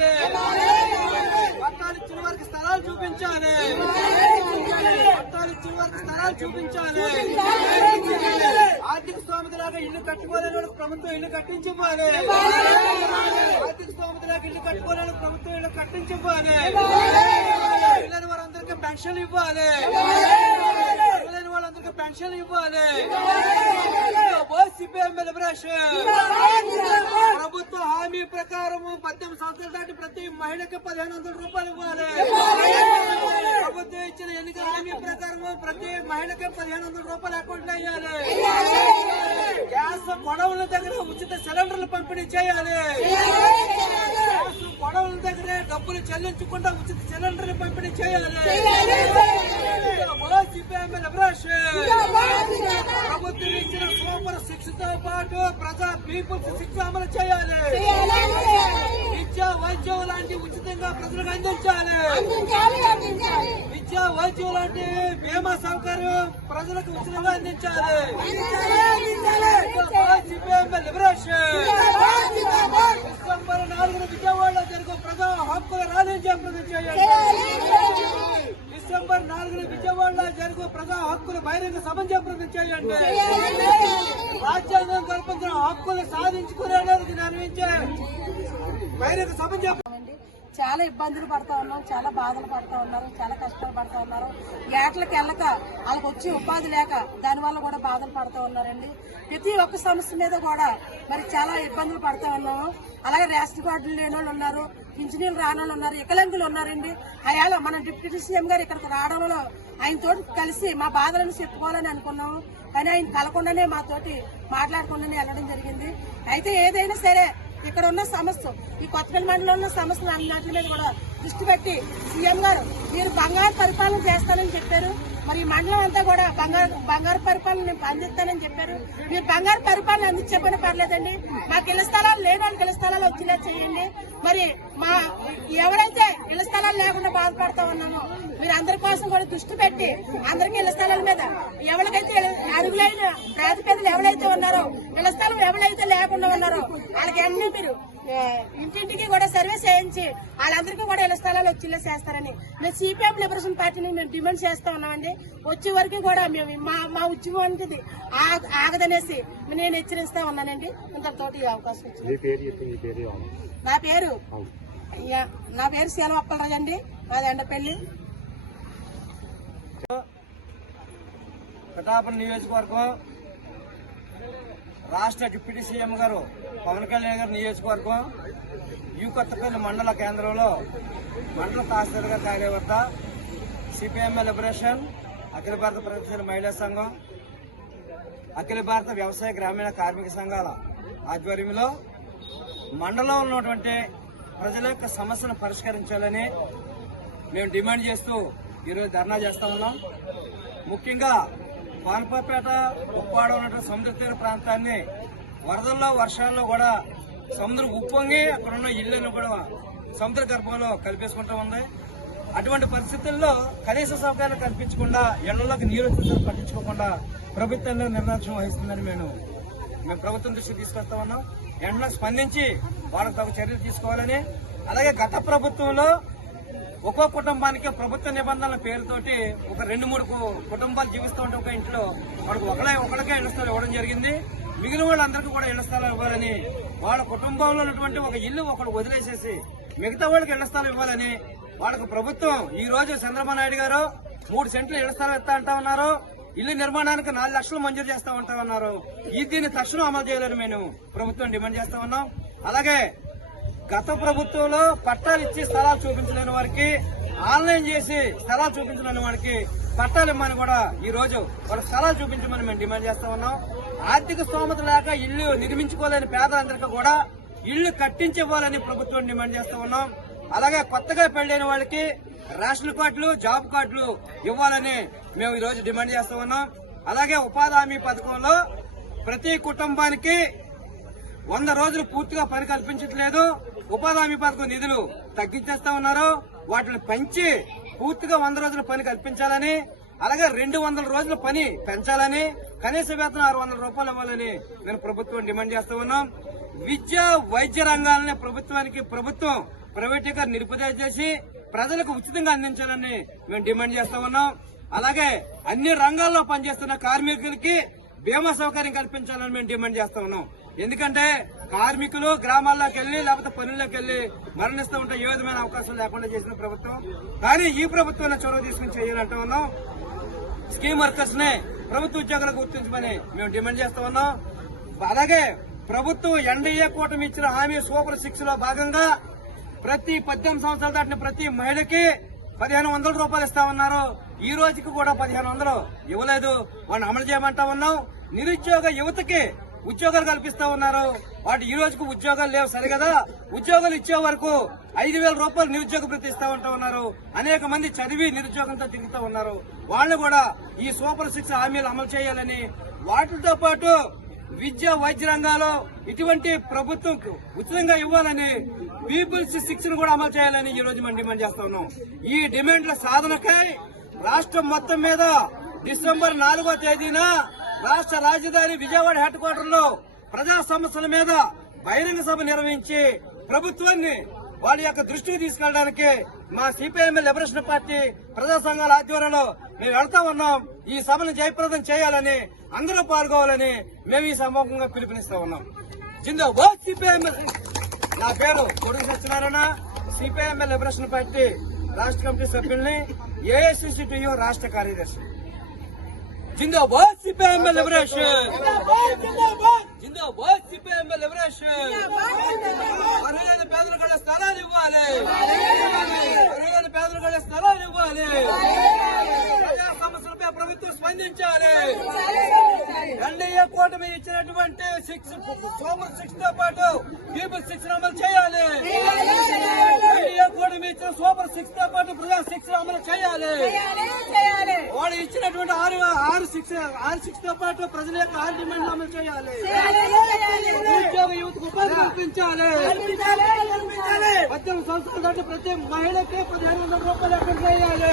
చూపించాలి. పట్టాలు ఇచ్చిన వారికి స్థలాలు చూపించాలి. పట్టాలు ఇచ్చిన వారికి స్థలాలు చూపించాలి. ఆర్థిక స్తోమత లాగా ఇల్లు కట్టుకోలేని వాళ్ళకి ప్రభుత్వం ఇల్లు కట్టించివ్వాలి. ఆర్థిక స్తోమత లాగా ఇల్లు కట్టుకోలేని ప్రభుత్వం ఇల్లు కట్టించివ్వాలి. పిల్లల వారందరికీ పెన్షన్ ఇవ్వాలి. వాళ్ళందరికీ పెన్షన్ ఇవ్వాలి. సిపిఎం ప్రభుత్వ హామీ ప్రకారం పద్దెనిమిది సంవత్సరాలు దాటి ప్రతి మహిళకి పదిహేను వందల రూపాయలు ఇవ్వాలి. ప్రభుత్వం ఇచ్చిన ఎన్నికల హామీ ప్రకారం ప్రతి మహిళకి పదిహేను వందల రూపాయలు అకౌంట్లో వేయాలి గ్యాస్ గొడవల దగ్గర ఉచిత సిలిండర్లు పంపిణీ చేయాలి. గొడవల దగ్గర డబ్బులు చెల్లించకుండా ఉచిత సిలిండర్లు పంపిణీ చేయాలి. ప్రభుత్వం ఇచ్చిన సూపర్ సిక్స్తో పాటు ప్రజా పీపుల్స్ శిక్ష అమలు చేయాలి. విద్య వైద్యం లాంటి ఉచితంగా ప్రజలకు అందించాలి. విద్య వైద్యం లాంటి బీమా సౌకర్యం ప్రజలకు ఉచితంగా అందించాలి. డిసెంబర్ నాలుగున విజయవాడలో జరుగు ప్రజా హక్కుల ర్యాలీ చేయాలి డిసెంబర్ నాలుగున విజయవాడలో జరుగు ప్రజా హక్కుల బహిరంగ సభను జయప్రదం చేయండి. రాజ్యాంగం కల్పించిన హక్కులు సాధించుకునేందుకు నిర్వహించే బహిరంగ సభను జయప్రదం చాలా ఇబ్బందులు పడతా ఉన్నాం చాలా బాధలు పడతా ఉన్నారు చాలా కష్టాలు పడతా ఉన్నారు. ఏట్లకి వెళ్ళక వాళ్ళకి వచ్చి ఉపాధి లేక దానివల్ల కూడా బాధలు పడతా ఉన్నారండి. ప్రతి ఒక్క సమస్య మీద కూడా మరి చాలా ఇబ్బందులు పడతా ఉన్నాము. అలాగే రేషన్ కార్డులు లేని వాళ్ళు ఉన్నారు ఇంజనీర్లు రాని వాళ్ళు ఉన్నారు వికలాంగులు ఉన్నారండి. అయాల మన డిప్యూటీ సీఎం గారు ఇక్కడికి రావడంలో ఆయనతో కలిసి మా బాధలను చెప్పుకోవాలని అనుకున్నాము. కానీ ఆయన కలకుండానే మాతోటి మాట్లాడకుండానే వెళ్ళడం జరిగింది. అయితే ఏదైనా సరే ఇక్కడ ఉన్న సమస్య ఈ కొత్తపల్లి మండలంలో ఉన్న సమస్యలు అన్నింటి మీద కూడా దృష్టి పెట్టి సీఎం గారు మీరు బంగారు పరిపాలన చేస్తానని చెప్పారు. మరి మండలం అంతా కూడా బంగారు బంగారు పరిపాలన అందిస్తానని చెప్పారు. మీరు బంగారు పరిపాలన అందించకపోయినా పర్లేదండి. మాకు ఇళ్ళ స్థలాలు లేని వాళ్ళకి ఇళ్ళ స్థలాలు వచ్చేలా చేయండి. మరి మా ఎవరైతే ఇళ్ళ స్థలాలు లేకుండా బాధపడతా ఉన్నామో మీరు అందరి కోసం కూడా దృష్టి పెట్టి అందరికీ ఇళ్ళ స్థలాల మీద ఎవరికైతే అడుగులైన పేద పేదలు ఎవరైతే ఉన్నారో ఇళ్ళ స్థలం ఎవరైతే లేకుండా ఉన్నారో వాళ్ళకి అన్ని మీరు ఇంటింటికి కూడా సర్వీస్ చేయించి వాళ్ళందరికీ కూడా ఇళ్ళ స్థలాలు వచ్చేలా చేస్తారని. మేము సిపిఎం లిబరేషన్ పార్టీని మేము డిమాండ్ చేస్తా ఉన్నామండి. వచ్చే వరకు కూడా మేము మా మా ఉద్యమానికి ఆగదనేసి నేను హెచ్చరిస్తా ఉన్నానండి. ఇంతటితోటి ఈ అవకాశం ఏమన్నా? నా పేరు నా పేరు శీలం అప్పలరాజు అండి. మాది ఎండపల్లి. పిఠాపురం నియోజకవర్గం రాష్ట్ర డిప్యూటీ సీఎం గారు పవన్ కళ్యాణ్ గారి నియోజకవర్గం యూ కొత్తపల్లి మండల కేంద్రంలో మండల తహసీల్దార్ గారి కార్య వద్ద లిబరేషన్ అఖిల భారత ప్రగతిశీల మహిళా సంఘం అఖిల భారత వ్యవసాయ గ్రామీణ కార్మిక సంఘాల ఆధ్వర్యంలో మండలంలో ఉన్నటువంటి ప్రజల యొక్క సమస్యను పరిష్కరించాలని మేము డిమాండ్ చేస్తూ ఈరోజు ధర్నా చేస్తా ఉన్నాం. ముఖ్యంగా పాన్పాపేట ఉప్పాడ ఉన్నటువంటి సముద్ర తీర ప్రాంతాన్ని వరదల్లో వర్షాల్లో కూడా సముద్రం ఉప్పొంగి అక్కడ ఉన్న ఇళ్ళను కూడా సముద్ర గర్భంలో కల్పేసుకుంటూ ఉంది. అటువంటి పరిస్థితుల్లో కనీస సౌకర్యాలు కల్పించకుండా ఎండలోకి నీరు వచ్చేసరికి పట్టించుకోకుండా ప్రభుత్వంలో నిర్లక్ష్యం వహిస్తుందని మేము మేము ప్రభుత్వం దృష్టికి తీసుకొస్తా ఉన్నాం. వెంటనే స్పందించి వాళ్ళకి తగు చర్యలు తీసుకోవాలని అలాగే గత ప్రభుత్వంలో ఒక్కో కుటుంబానికి ప్రభుత్వ నిబంధనల పేరుతోటి ఒక రెండు మూడు కుటుంబాలు జీవిస్తూ ఉంటే ఒక ఇంట్లో వాళ్ళకి ఒకడే ఒకరికే ఇళ్ళ ఇవ్వడం జరిగింది. మిగిలిన వాళ్ళందరికీ కూడా ఇళ్ళ ఇవ్వాలని వాళ్ళ కుటుంబంలో ఉన్నటువంటి ఒక ఇల్లు ఒకడు వదిలేసేసి మిగతా వాళ్ళకి ఇళ్ళ స్థలం ఇవ్వాలని వాళ్ళకు ప్రభుత్వం ఈ రోజు చంద్రబాబు నాయుడు గారు మూడు సెంట్లు ఇళ్ళ స్థలం ఇస్తా అంటా ఉన్నారు. ఇల్లు నిర్మాణానికి నాలుగు లక్షలు మంజూరు చేస్తా ఉంటా ఉన్నారు. ఈ దీన్ని తక్షణం అమలు చేయలేరు మేము ప్రభుత్వం డిమాండ్ చేస్తా ఉన్నాం. అలాగే గత ప్రభుత్వంలో పట్టాలు ఇచ్చి స్థలాలు చూపించలేని వారికి ఆన్లైన్ చేసి స్థలాలు చూపించలేని వారికి పట్టాలు ఇమ్మని కూడా ఈ రోజు వాళ్ళ స్థలాలు చూపించమని మేము డిమాండ్ చేస్తా ఉన్నాం. ఆర్థిక స్తోమత లేక ఇల్లు నిర్మించుకోలేని పేదలందరికీ కూడా ఇల్లు కట్టించివ్వాలని ప్రభుత్వం డిమాండ్ చేస్తా ఉన్నాం. అలాగే కొత్తగా పెళ్ళైన వాళ్ళకి రేషన్ కార్డులు జాబ్ కార్డులు ఇవ్వాలని మేము ఈ రోజు డిమాండ్ చేస్తా ఉన్నాం. అలాగే ఉపాధి హామీ పథకంలో ప్రతి కుటుంబానికి వంద రోజులు పూర్తిగా పని కల్పించట్లేదు. ఉపాధి హామీ పథకం నిధులు తగ్గించేస్తా ఉన్నారు. వాటిని పెంచి పూర్తిగా వంద రోజుల పని కల్పించాలని అలాగే రెండు వందల రోజుల పని పెంచాలని కనీస వేతనం ఆరు వందల రూపాయలు ఇవ్వాలని నేను ప్రభుత్వం డిమాండ్ చేస్తా ఉన్నాం. విద్య వైద్య రంగాలని ప్రభుత్వానికి ప్రభుత్వం ప్రైవేటీకరణ నిరుపదేశ చేసి ప్రజలకు ఉచితంగా అందించాలని మేము డిమాండ్ చేస్తా ఉన్నాం. అలాగే అన్ని రంగాల్లో పనిచేస్తున్న కార్మికులకి బీమా సౌకర్యం కల్పించాలని మేము డిమాండ్ చేస్తా ఉన్నాం. ఎందుకంటే కార్మికులు గ్రామాల్లోకి వెళ్ళి లేకపోతే పనుల్లోకి వెళ్ళి మరణిస్తూ ఉంటే ఏ విధమైన అవకాశం లేకుండా చేసిన ప్రభుత్వం. కానీ ఈ ప్రభుత్వం చొరవ తీసుకుని చేయాలంటూ ఉన్నాం. స్కీమ్ వర్కర్స్ని ప్రభుత్వ ఉద్యోగులకు గుర్తించమని మేము డిమాండ్ చేస్తూ ఉన్నాం. అలాగే ప్రభుత్వం ఎన్డీఏ కూటమి ఇచ్చిన హామీ సూపర్ సిక్స్లో భాగంగా ప్రతి పద్దెనిమిది సంవత్సరాలు దాటిన ప్రతి మహిళకి పదిహేను వందల రూపాయలు ఇస్తా ఉన్నారు. ఈ రోజుకి కూడా పదిహేను వందలు ఇవ్వలేదు. వాడిని అమలు చేయమంటా ఉన్నాం. నిరుద్యోగ యువతకి ఉద్యోగాలు కల్పిస్తా ఉన్నారు. వాటి ఈ రోజుకు ఉద్యోగాలు లేవు సరిగదా? ఉద్యోగాలు ఇచ్చే వరకు ఐదు వేల రూపాయలు నిరుద్యోగ భృతి ఇస్తా ఉంటా ఉన్నారు. అనేక మంది చదివి నిరుద్యోగంతో తిరుగుతూ ఉన్నారు. వాళ్ళు కూడా ఈ సూపర్ సిక్స్ హామీలు అమలు చేయాలని వాటితో పాటు విద్య వైద్య రంగాల్లో ఇటువంటి ప్రభుత్వం ఉచితంగా ఇవ్వాలని పీపుల్స్ శిక్షణ కూడా అమలు చేయాలని ఈ రోజు మనం డిమాండ్ చేస్తా ఉన్నాం. ఈ డిమాండ్ల సాధనకై రాష్ట్రం మొత్తం మీద డిసెంబర్ నాలుగో తేదీన రాష్ట్ర రాజధాని విజయవాడ హెడ్ క్వార్టర్లో ప్రజా సమస్యల మీద బహిరంగ సభ నిర్వహించి ప్రభుత్వాన్ని వాళ్ళ యొక్క దృష్టికి తీసుకెళ్ళడానికి మా సిపిఐఎం లిబరేషన్ పార్టీ ప్రజా సంఘాల ఆధ్వర్యంలో మేము వెళ్తా ఉన్నాం. ఈ సభను జయప్రదం చేయాలని అందరూ పాల్గొవాలని మేము ఈ సమూహంగా పిలుపునిస్తా ఉన్నాం. జిందో సిపిఐఎం నా పేరు కొడుకు సత్యనారాయణ. సిపిఐఎం లిబరేషన్ పార్టీ రాష్ట్ర కమిటీ సభ్యుల్ని ఏఐసిసిటియు రాష్ట్ర కార్యదర్శి. జిందాబాద్ సిపిఐఎం లిబరేషన్ జిందాబాద్ సిపిఐఎం లిబరేషన్ అర్హులైన పేదలు కూడా స్థలాలు ఇవ్వాలి అర్హులైన పేదలు కూడా స్థలాలు ఇవ్వాలి ప్రజా సమస్యలపై ప్రభుత్వం స్పందించాలి. ఎన్డీఏ కూటమి ఇచ్చినటువంటి సిక్స్ సూపర్ సిక్స్తో పాటు పీపుల్ సిక్స్ అమలు చేయాలి. ఎన్డీఏ కూటమి ఇచ్చిన సూపర్ సిక్స్తో పాటు ప్రజా సిక్స్ అమలు చేయాలి. వాళ్ళు ఇచ్చినటువంటి ఆరు ఆరు సిక్స్ ఆరు సిక్స్తో పాటు ప్రజల యొక్క ఆరు డిమాండ్లు అమలు చేయాలి. ఉద్యోగ యువతకు ఉపాధి కల్పించాలి. పద్దెనిమిది సంవత్సరాల దాటి ప్రతి మహిళకి పదిహేను వందల రూపాయలు ఎక్కడ చేయాలి.